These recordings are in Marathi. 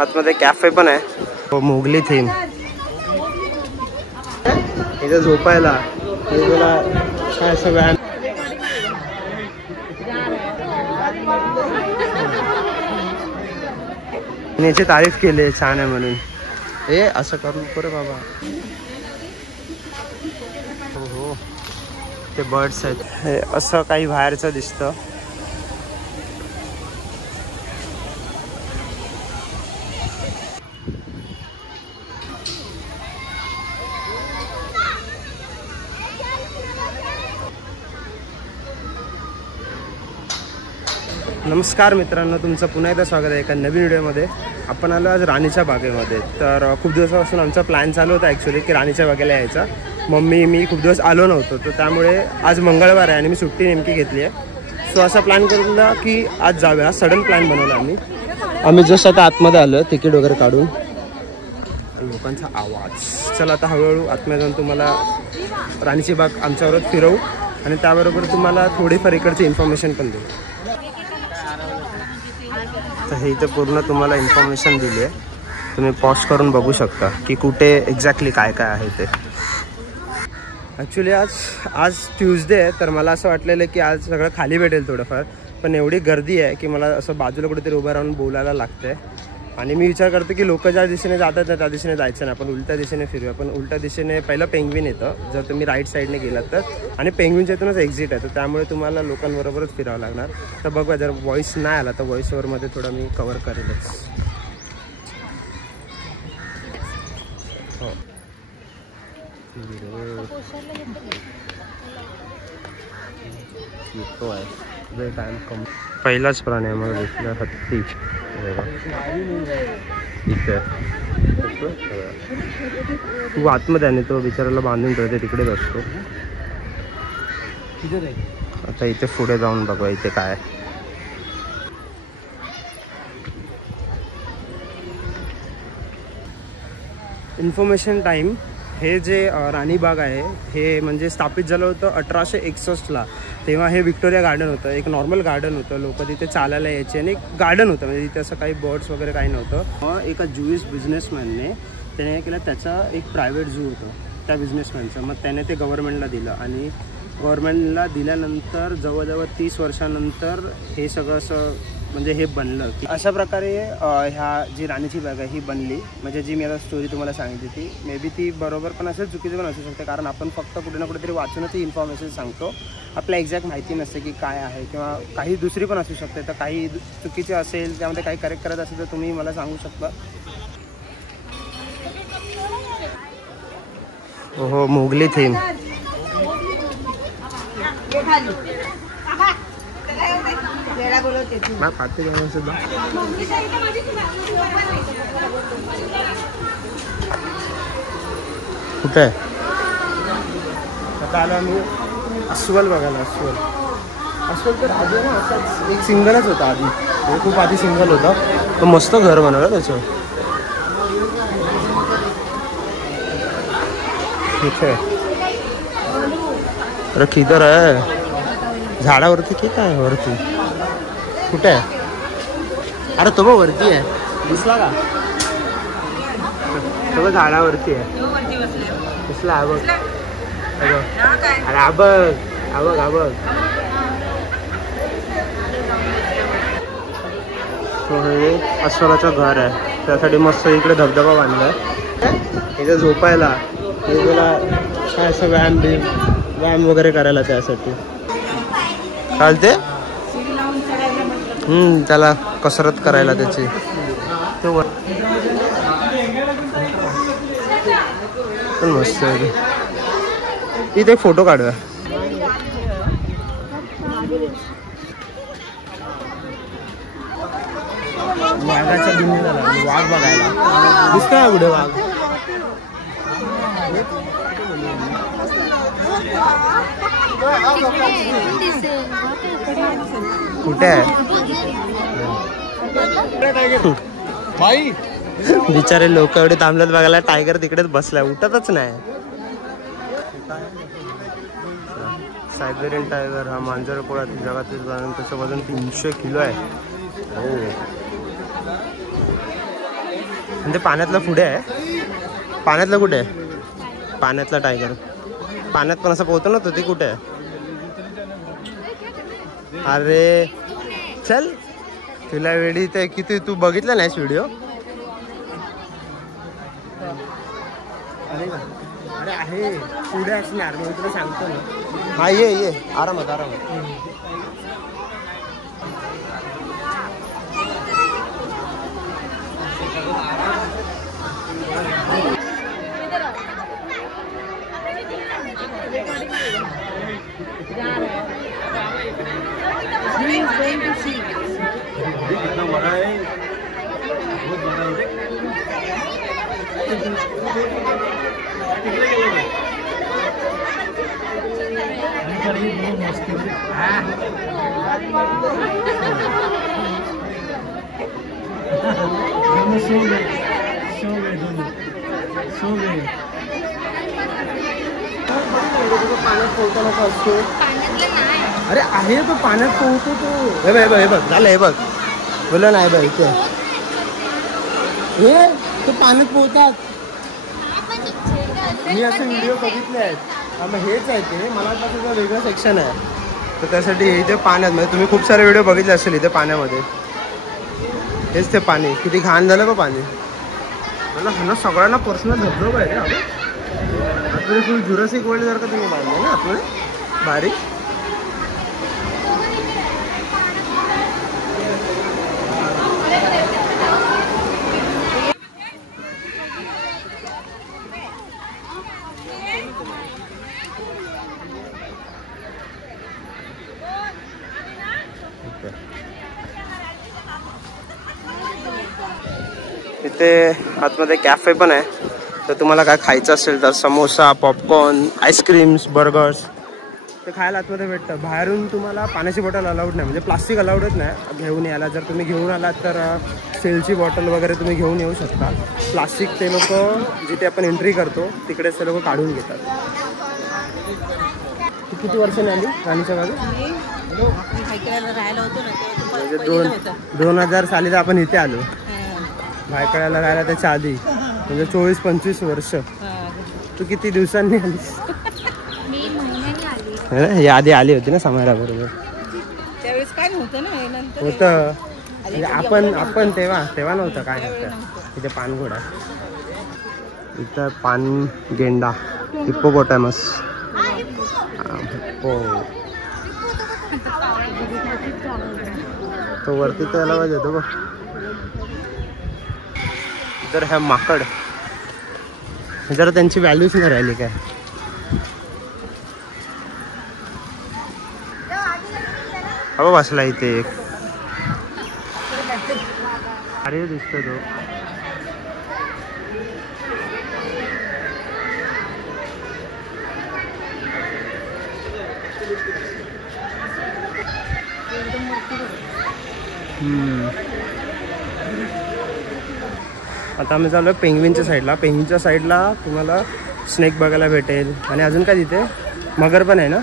आतमध्ये कॅफे पण आहे, हो मोगली थीम. इथे झोपायला काय सगळ्या याची तारीफ केली छान आहे म्हणून. हे असं करू नको रे बाबा. हो हो ते बर्ड्स आहेत. हे असं काही बाहेरचं दिसतं. नमस्कार मित्रांनो, तुमचं पुन्हा एकदा स्वागत आहे एका नवीन व्हिडिओमध्ये. आपण आलो आज राणीच्या बागेमध्ये. तर खूप दिवसापासून आमचा प्लॅन चालू होता ॲक्च्युली की राणीच्या बागेला यायचा. मम्मी मी खूप दिवस आलो नव्हतो, तर त्यामुळे आज मंगळवार आहे आणि मी सुट्टी नेमकी घेतली आहे. सो असा प्लॅन करूया की आज जाऊया. सडन प्लॅन बनवला आम्ही जस्ट आता आतमध्ये आलो तिकीट वगैरे काढून. लोकांचा आवाज. चला आता हळूहळू आतमध्ये जाऊन तुम्हाला राणीची बाग आमच्याबरोबर फिरवू आणि त्याबरोबर तुम्हाला थोडीफार इकडची इन्फॉर्मेशन पण देऊ. तर हे इथे पूर्ण तुम्हाला इन्फॉर्मेशन दिली आहे. तुम्ही पॉज करून बघू शकता की कुठे एक्झॅक्टली काय काय आहे ते. ॲक्च्युली आज ट्यूजडे आहे, तर मला असं वाटलेलं की आज सगळं खाली भेटेल थोडंफार, पण एवढी गर्दी आहे की मला असं बाजूला कुठेतरी उभं राहून बोलायला लागतं आहे. आणि मी विचार करतो की लोक ज्या दिशेने जातात ना त्या दिशेने जायचं नाही, आपण उलट्या दिशेने फिरूया. पण उलट्या दिशेने पहिलं पेंग्विन येतं जर तुम्ही राईट साईडने गेलात तर, आणि पेंग्विनच्या इथूनच एक्झिट आहे. तर त्यामुळे तुम्हाला लोकांबरोबरच फिरावं लागणार. तर बघूया, जर व्हॉईस नाही आला तर व्हॉईस ओव्हरमध्ये थोडं मी कवर करेलच. हो येतो आहे वेट टाइम कम. पहिलाच प्राणी आहे मला दिसला, हत्ती. इथे तू आतमध्ये आहे, तो बिचाराला बांधून ठेवते तिकडेच असतो. आता इथे पुढे जाऊन बघा इथे काय. Information time. हे जे राणीबाग आहे हे म्हणजे स्थापित झालं होतं 1861ला. तेव्हा हे व्हिक्टोरिया गार्डन होतं, एक नॉर्मल गार्डन होतं. लोक तिथे चालायला यायचे आणि एक गार्डन होतं, म्हणजे तिथे असं काही बर्ड्स वगैरे काही नव्हतं. मग एका ज्यूइश बिझनेसमॅनने त्याने केलं, त्याचा एक प्रायव्हेट झू होतं त्या बिझनेसमॅनचं. मग त्याने ते गव्हर्नमेंटला दिलं आणि गव्हर्नमेंटला दिल्यानंतर जवळजवळ 30 वर्षानंतर हे सगळं असं म्हणजे हे बनलं. की अशा प्रकारे ह्या जी राणीची बाग आहे ही बनली. म्हणजे जी मी आता स्टोरी तुम्हाला सांगितली ती मे बी ती बरोबर पण असेल, चुकीची पण असू शकते, कारण आपण फक्त कुठे ना कुठेतरी वाचूनच ती इन्फॉर्मेशन सांगतो. आपल्या एक्झॅक्ट माहिती नसते की काय आहे, किंवा काही दुसरी पण असू शकते. तर काही चुकीचे असेल, त्यामध्ये काही करेक्ट करत असेल तर तुम्ही मला सांगू शकता. हो मोगली थीम. कुठे आहे आता आलो आम्ही अस्वल बघायला. अस्वल तर आधी ना असाच एक सिंगलच होता आधी, खूप आधी सिंगल होता. तो मस्त घर बनवलं त्याचं. ठीक आहे. अरे किधर आहे? झाडावरती की काय वरती? कुठे आहे? अरे तो बघ वरती आहे, दिसला का? तो झाडावरती आहे, दिसला? बघ अरे आबग. हे अस्वलाचं घर आहे, त्यासाठी मस्त इकडे धबधबा बांधलाय. इथे झोपायला काय असं व्यायाम वगैरे करायला त्यासाठी चालते. त्याला कसरत करायला त्याची. पण मस्त आहे. इथे एक फोटो काढूया. वाघाच्या दिंडी झाला, वाघ बघायला दिसतोय पुढे वाघ. कुठे आहे बिचारे लोक एवढे थांबलेत बघायला. टायगर तिकडेच बसलाय, उठतच नाही. सायबेरियन टायगर हा मांजर कोळातील जगातील त्याचं वजन 300 किलो आहे. हो म्हणजे पाण्यातला पुढे आहे. पाण्यातला कुठे आहे? पाण्यातला टायगर पाण्यात पण असं पोहतो ना तो, ते कुठे आहे? अरे चल, तुला वेळी ते किती तू बघितलं नाहीस व्हिडिओ? अरे आहे पुढे असणार, मी तुला सांगतो ना. हा ये आरामात आरामात. पाण्यात पोहताना असतो. अरे आहे तो पाण्यात पोहतो तो. हे बघ झालं, हे बघ बोल नाही बघ इथे हे तो पाण्यात पोहतात. मी असे व्हिडिओ बघितले आहेत. मग हेच आहे ते, मला वाटतं वेगळं सेक्शन आहे तर त्यासाठी इथे पाण्यात म्हणजे तुम्ही खूप सारे व्हिडिओ बघितले असेल इथे पाण्यामध्ये. हेच ते पाणी किती घाण झालं का पाणी. मला ह्यांना सगळ्यांना पर्सनल धबधबा आहे रे. आपल्याला फुल जुरासिक वर्ल्ड जर का तुम्ही बांधलं ना आपल्याला भारी. इथे आतमध्ये कॅफे पण आहे, तर तुम्हाला काय खायचं असेल तर समोसा, पॉपकॉर्न, आईस्क्रीम्स, बर्गर्स ते खायला आतमध्ये भेटतं. बाहेरून तुम्हाला पाण्याची बॉटल अलाउड नाही, म्हणजे प्लास्टिक अलाउडच नाही घेऊन यायला. जर तुम्ही घेऊन आलात तर स्टीलची बॉटल वगैरे तुम्ही घेऊन येऊ शकता. प्लास्टिक ते लोक जिथे आपण एंट्री करतो तिकडेच ते लोक काढून घेतात. तू किती वर्षांनी आली राणीच्या गावी? म्हणजे 2000 साली तर आपण इथे आलो भायखळ्याला राहायला त्याच्या आधी, म्हणजे 24-25 वर्ष. तू किती दिवसांनी आलीस? ही आधी आली होती ना समायरा बरोबर. त्यावेळेस काय नव्हतं ना, होतं म्हणजे आपण तेव्हा नव्हतं काय नव्हतं. इथे पानघोडा, इथं पान गेंडा, हिप्पोपोटॅमस. तो वरती त्याला आवाज येतो बघ. तर ह्या माकड जरा त्यांची व्हॅल्यूच नाही राहिली काय. हवा बसला इथे एक अरे दिसतो तो. आता आम्ही चाललो पेंग्विनच्या साईडला. पेंग्विनच्या साईडला तुम्हाला स्नेक बघायला भेटेल आणि अजून काय तिथे मगर पण आहे ना,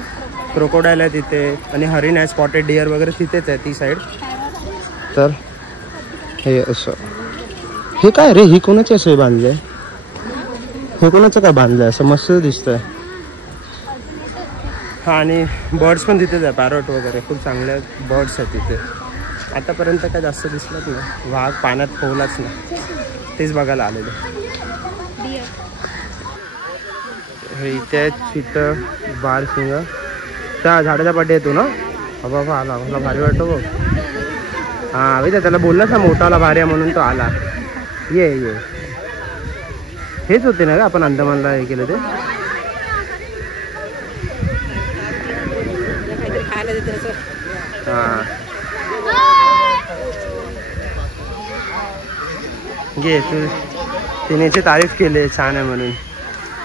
क्रोकोडाईल आहे तिथे आणि हरिण आहे, स्पॉटेड डिअर वगैरे तिथेच आहे ती साईड. तर हे असं हे काय रे, ही कोणाची असं बांधलंय? हे कोणाचं काय बांधलंय असं मस्त दिसतंय. हा आणि बर्ड्स पण तिथेच आहे, पॅरोट वगैरे खूप चांगले बर्ड्स आहेत तिथे. आतापर्यंत काय जास्त दिसलंच नाही. वाघ पाण्यात पोहलाच नाही, तेच बघायला आलेलं. हे इथे तिथं बार सिंग त्या झाडाच्या पाठी येतो ना. बाबा आला, मला भारी वाटतो बघ. हां विद्या त्याला बोललास ना मोठाला भारी आहे म्हणून तो आला. ये हेच होते ना का आपण अंदमानला हे केलं ते. हां घे तू, तिनेची तारीफ केली छान आहे म्हणून.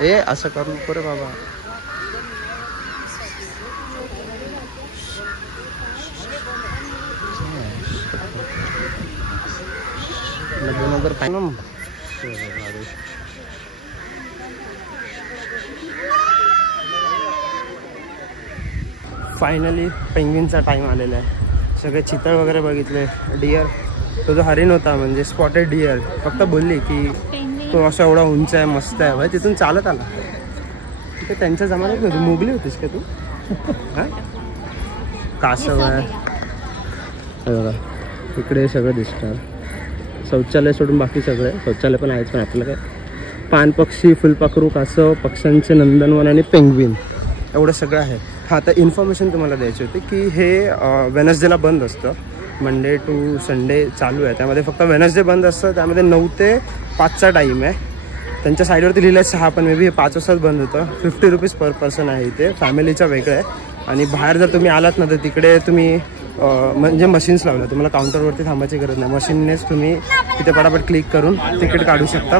हे असं करू नको रे बाबा. फायनली पेंग्विनचा टाइम आलेला आहे. सगळे चितळ वगैरे बघितले, डिअर तो जो हरिण होता म्हणजे स्पॉटेड डिअर, फक्त बोलली की तो असा एवढा उंच आहे, मस्त आहे भाई, तिथून चालत आला. ते त्यांच्या जमान्यात नव्हती, मोगली होतीस का तू? हां, कासव आहे बघा इकडे सगळं दिसतं. शौचालय सोडून बाकी सगळं आहे. शौचालय पण आहेच, पण आपल्याला काय पान पक्षी, फुलपाखरू, कासव, पक्ष्यांचे नंदनवन आणि पेंग्विन एवढं सगळं आहे. हां, तर इन्फॉर्मेशन तुम्हाला द्यायची होती की हे वेनसडेला बंद असतं. मंडे टू संडे चालू आहे, त्यामध्ये फक्त वेनसडे बंद असतं. त्यामध्ये 9 ते 5चा टाईम आहे. त्यांच्या साईडवरती लिहिलं आहे 6, पण मे बी हे 5 वाजताच बंद होतं. 50 रुपीज पर पर्सन आहे इथे. फॅमिलीचं वेगळं आहे. आणि बाहेर जर तुम्ही आलात ना तर तिकडे तुम्ही म्हणजे मशीन्स लावल्या, तुम्हाला काउंटरवरती थांबायची गरज नाही. मशीननेच तुम्ही तिथे पटापट क्लिक करून तिकीट काढू शकता.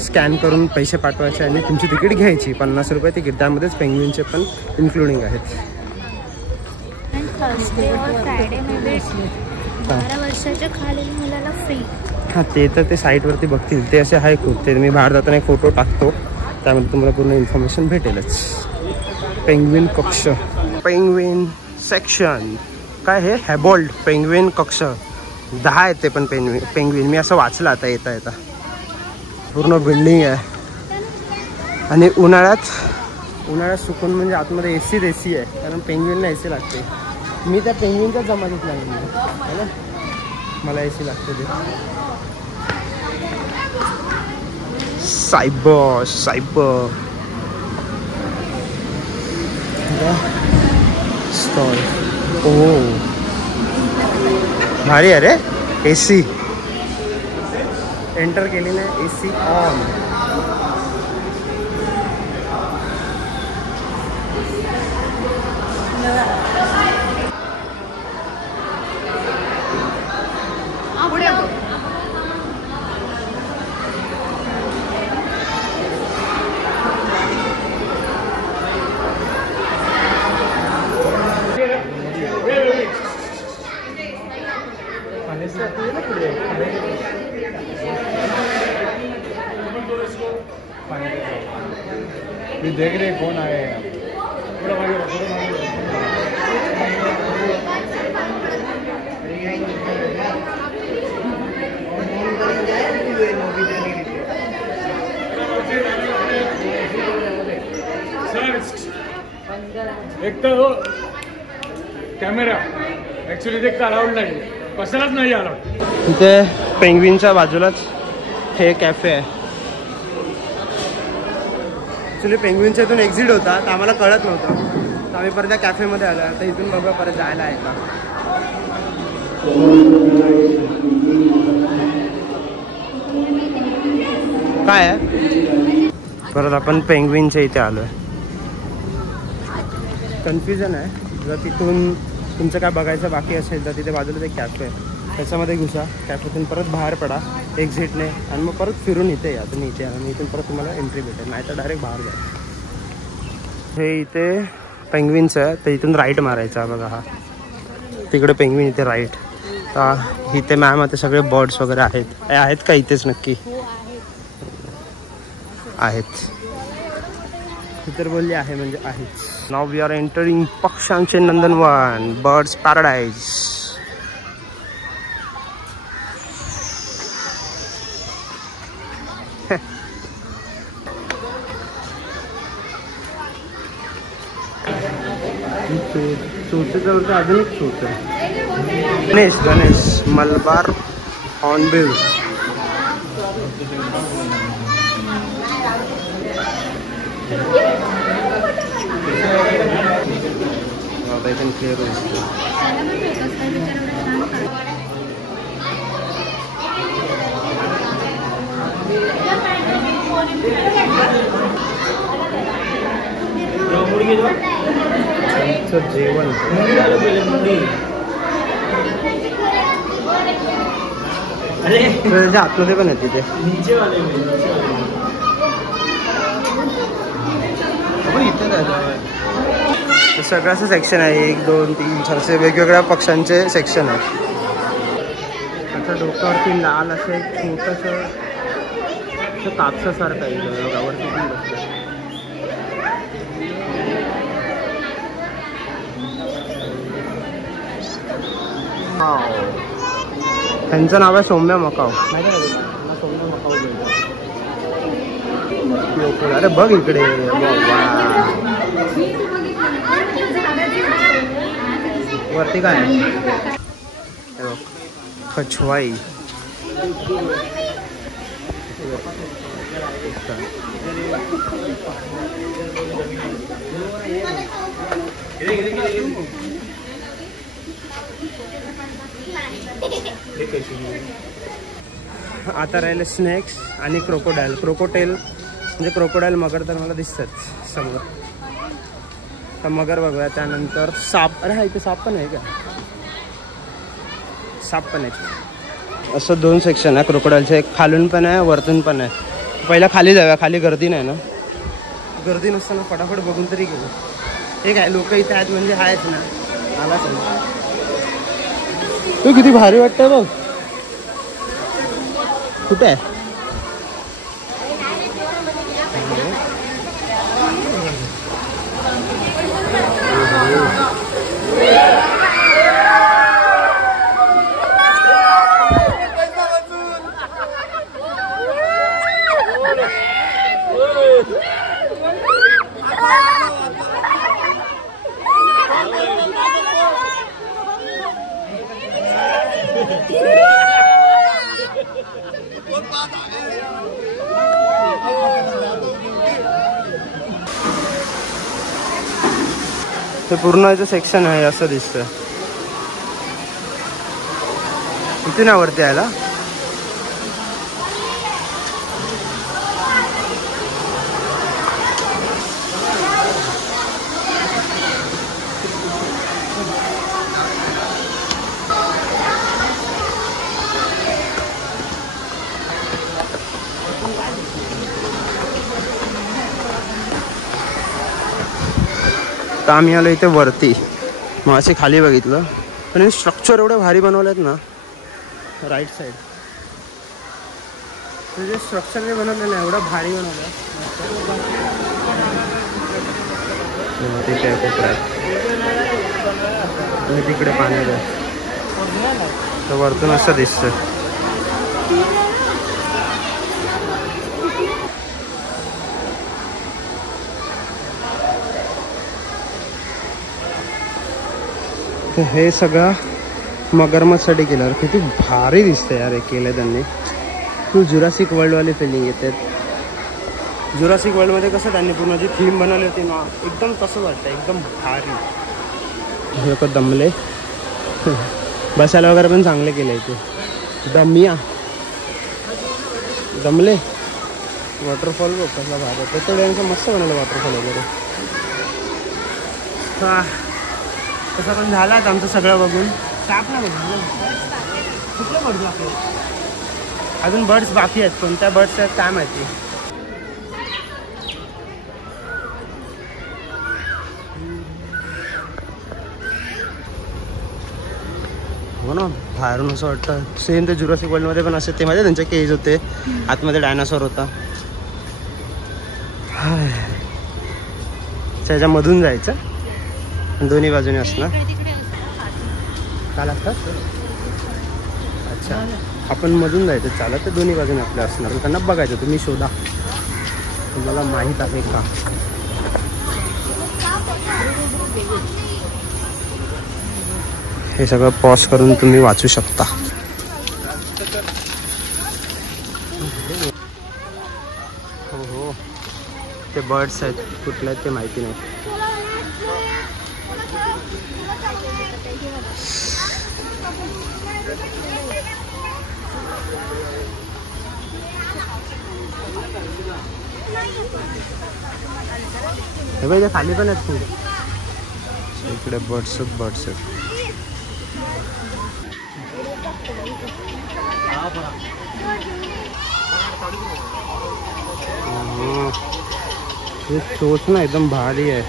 स्कॅन करून पैसे पाठवायचे आणि तुमची तिकीट घ्यायची. 50 रुपये तिकीट, त्यामध्येच पेंग्विनचे पण इन्क्लुडिंग आहेत. थर्सडे और फ्रायडे मध्ये 12 वर्षाच्या खालील मुलाला फ्री. हां, ते तर ते साईटवरती बघतील, ते असे आहे खूप. ते मी बाहेर जाताना एक फोटो टाकतो, त्यामध्ये तुम्हाला पूर्ण इन्फॉर्मेशन भेटेलच. पेंग्विन कक्ष, पेंग्विन सेक्शन काय हे हॅबोल्ड पेंग्विन कक्ष 10 आहेत ते पण पेंग्विन मी असं वाचलं आता येता येता. पूर्ण बिल्डिंग आहे. आणि उन्हाळ्यात सुकून म्हणजे आतमध्ये एसी आहे, कारण पेंग्विनला एसी लागते. मी त्या पेंग्विनच्या जमातीत नाही आहे ना, मला एसी लागते ते. Cyber stall. ओ भारी आहे रे. एसी एंटर केली नाही, एसी ऑन. देख रहे कौन आए एक तर कॅमेरा ॲक्च्युली ते अलाउड नाही, कशालाच नाही अलाउड. तिथे पेंग्विनच्या बाजूलाच हे कॅफे आहे. ॲक्च्युली पेंग्विनच्या इथून एक्झिट होता, तर आम्हाला कळत नव्हतं, तर आम्ही परत त्या कॅफेमध्ये आलो. तर इथून बघा परत जायला आहे का. काय आहे परत आपण पेंग्विनच्या इथे आलो आहे. कन्फ्युजन आहे. जर तिथून तुमचं काय बघायचं बाकी असेल तर तिथे बाजूला एक कॅफे आहे, त्याच्यामध्ये घुसा. कॅफेतून परत बाहेर पडा एक्झिटने आणि मग परत फिरून इथे या. तुम्ही इथे आणि इथून परत तुम्हाला एंट्री भेटेल, नाही तर डायरेक्ट बाहेर जा. हे इथे पेंग्विनचं आहे, तर इथून राईट मारायचा बघा. हा तिकडे पेंग्विन, इथे राईट. तर इथे मॅम आता सगळे बर्ड्स वगैरे आहेत का इथेच? नक्की आहेत. तर बोलली आहे म्हणजे आहेच. नाव वी आर एंटरिंग पक्ष्यांचे नंदनवन, बर्ड्स पॅराडाईज. चोचेजवळचं अजून एक चोच आहे. गणेश मलबार हॉर्नबिल. जेवण आतमध्ये पण आहे तिथे. सगळ्याचं सेक्शन आहे. 1, 2, 3, 4 असे वेगवेगळ्या पक्ष्यांचे सेक्शन आहे. त्याच्या डोक्यावरती लाल असं एक छोटंसं कापसासारखं आहे, गावावरती पण बसतं. त्यांचं नाव आहे सौम्या मकाव. अरे बघ इकडे, वरती काय आहे? कछवाई. आता राहिले स्नेक्स आणि क्रोकोडाईल. म्हणजे क्रोकोडाईल मगर तर मला दिसतात समोर. तर मगर बघूया. त्यानंतर साप. अरे हा इथे साप पण आहे का? साप पण आहे. असं 2 सेक्शन आहे क्रोकोडाईलचे. एक खालून पण आहे, वरतून पण आहे. पहिला खाली जाऊया. खाली गर्दी नाही ना? गर्दी नसताना फटाफट बघून तरी गेलो. हे काय लोक इथे आहेत म्हणजे आहेच ना. आला समजा. तू किती भारी वाटतंय बघ. कुठे आहे? ते पूर्ण याचं सेक्शन आहे असं दिसतं. इथे ना वरती यायला. तर आम्ही आलो इथे वरती. मग असे खाली बघितलं पण हे स्ट्रक्चर एवढे भारी बनवलेत ना. राईट साईड म्हणजे स्ट्रक्चर जे बनवलं ना एवढं भारी बनवलं. तिथे कोपऱ्यात आणि तिकडे पाण्यात आहे. तर वरतून असं दिसतं. तर हे सगळं मगरमच्छसाठी केलं. किती भारी दिसतं यार हे केलं त्यांनी. तू जुरासिक वर्ल्डवाली फिलिंग येते. जुरासिक वर्ल्डमध्ये कसं त्यांनी पूर्ण जी थीम बनवली होती ना एकदम तसं वाटतं. एकदम भारी. हे लोक दमले. बसायला वगैरे पण चांगले केले इथे. दमले. वॉटरफॉल बघ कसला भारी आहे. तेवढं यांचं मस्त बनवलं वॉटरफॉल वगैरे. हा तसं पण झाला आता आमचं सगळं बघून. साप ना बघून कुठले बर्ड्स बाकी आहेत? अजून बर्ड्स बाकी आहेत. कोणत्या बर्ड्स आहेत काय माहिती. हो ना बाहेरून असं वाटतं सेम ते जुरासिक वर्ल्डमध्ये पण असे. ते माहिती त्यांचे केज होते. आतमध्ये डायनासॉर होता. त्याच्यामधून जायचं. दोन्ही बाजूने असणार. काय लागतात? अच्छा आपण मधून जायचं चालत. ते दोन्ही बाजूने आपल्या असणार. त्यांना बघायचं. तुम्ही शोधा. तुम्हाला माहीत आहे का? हे सगळं पॉज करून तुम्ही वाचू शकता. हो हो ते बर्ड्स आहेत. कुठले आहेत ते माहिती नाही. हे बघ खाली पण आहेत खूप. इकडे बर्ड्स आहेत. हे चोच ना एकदम भारी आहे.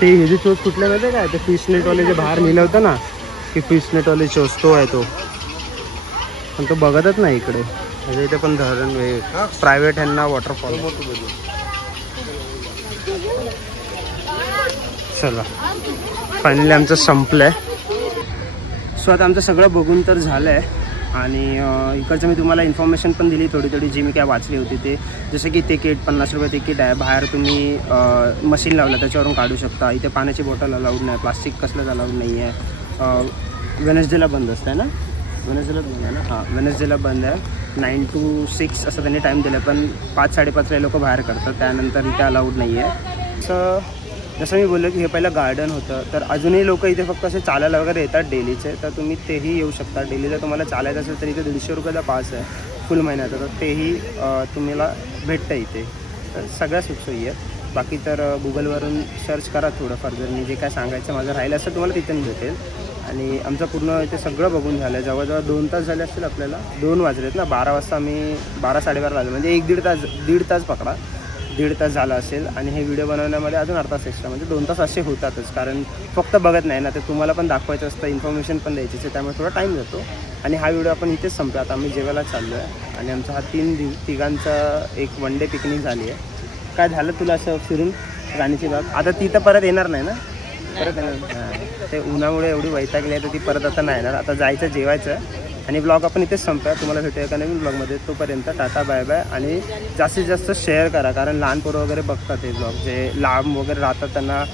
ते हे जे चोच कुठल्या माहिती काय? ते फिश नेटवाले जे बाहेर लिहिलं होतं ना की फिश नेटवाले चोच तो आहे तो. पण तो बघतच नाही इकडे. म्हणजे इथे पण धरण प्रायव्हेट ह्यांना वॉटरफॉल. चला फायनली आमचं संपलंय. सो आता आमचं सगळं बघून तर झालंय. आणि इकडचं मी तुम्हाला इन्फॉर्मेशन पण दिली थोडी जी मी काय वाचली होती ते, जसं की तिकीट 50 रुपये तिकीट आहे. बाहेर तुम्ही मशीन लावलं त्याच्यावरून काढू शकता. इथे पाण्याची बॉटल अलाउड नाही, प्लास्टिक कसलंच अलाउड नाही आहे. वेनसडेला बंद असतं ना, वेनसडेला बंद आहे ना, हां वेनसडेला बंद आहे. 9 to 6 असं त्यांनी टाईम दिलं, पण 5-5:30 लोक बाहेर करतात, त्यानंतर इथे अलाउड नाही आहे. तर जसं मी बोललो की हे पहिलं गार्डन होतं, तर अजूनही लोक इथे फक्त असे चालायला वगैरे येतात डेलीचे, तर तुम्ही तेही येऊ शकता. डेलीला तुम्हाला चालायचं असेल तर इथे 150 रुपयाचा पास आहे फुल महिन्याचा, तर तेही तुम्हाला भेटतं इथे. तर सगळ्या सुखसोयी आहेत. बाकी तर गुगलवरून सर्च करा थोडं फर्दर, मी जे काय सांगायचं माझं राहिलं असं तुम्हाला तिथून भेटेल. आणि आमचं पूर्ण इथे सगळं बघून झालं, जवळजवळ 2 तास झाले असतील आपल्याला. 2 वाजलेत ना, 12 वाजता आम्ही 12-12:30 वाजले, म्हणजे 1-1.5 तास पकडा, 1.5 तास झाला असेल. आणि हे व्हिडिओ बनवण्यामध्ये अजून अर्धा तास एक्स्ट्रा, म्हणजे 2 तास असे होतातच, कारण फक्त बघत नाही ना, ते तुम्हाला पण दाखवायचं असतं, इन्फॉर्मेशन पण द्यायची आहे, त्यामुळे थोडा टाईम जातो. आणि हा व्हिडिओ आपण इथेच संपला. आता आम्ही जेवायला चाललो आहे आणि आमचा हा तिघांचा एक 1 डे पिकनिक झाली आहे. काय झालं तुला असं फिरून राणीची बाग? आता ती तर परत येणार नाही ना, परत येणार ते उन्हामुळे एवढी वैतागली आहे, तर ती परत आता नाही येणार. आता जायचं जेवायचं आणि ब्लॉग आपण इथेच संपूया. तुम्हाला भेटूया एका नवीन ब्लॉगमध्ये. तोपर्यंत टाटा बाय बाय. आणि जास्तीत जास्त शेअर करा, कारण लहान पोरं वगैरे बघतात हे ब्लॉग, जे लांब वगैरे राहतात त्यांना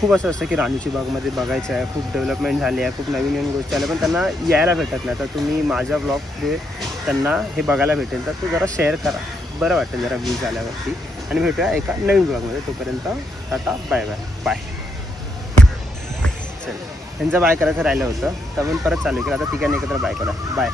खूप असं असतं की राणीची बागमध्ये बघायचं आहे, खूप डेव्हलपमेंट झाली आहे, खूप नवीन गोष्टी आल्या, पण त्यांना यायला भेटत नाही. तर तुम्ही माझ्या ब्लॉगमध्ये त्यांना हे बघायला भेटेल, तर तो जरा शेअर करा, बरं वाटेल जरा व्ह्यूज आल्यावरती. आणि भेटूया एका नवीन ब्लॉगमध्ये. तोपर्यंत टाटा बाय बाय बाय. चल त्यांचं बाय करायचं राहिलं होतं, तर आपण परत चालू केलं. आता तिघांनी एकत्र बाय करा. बाय.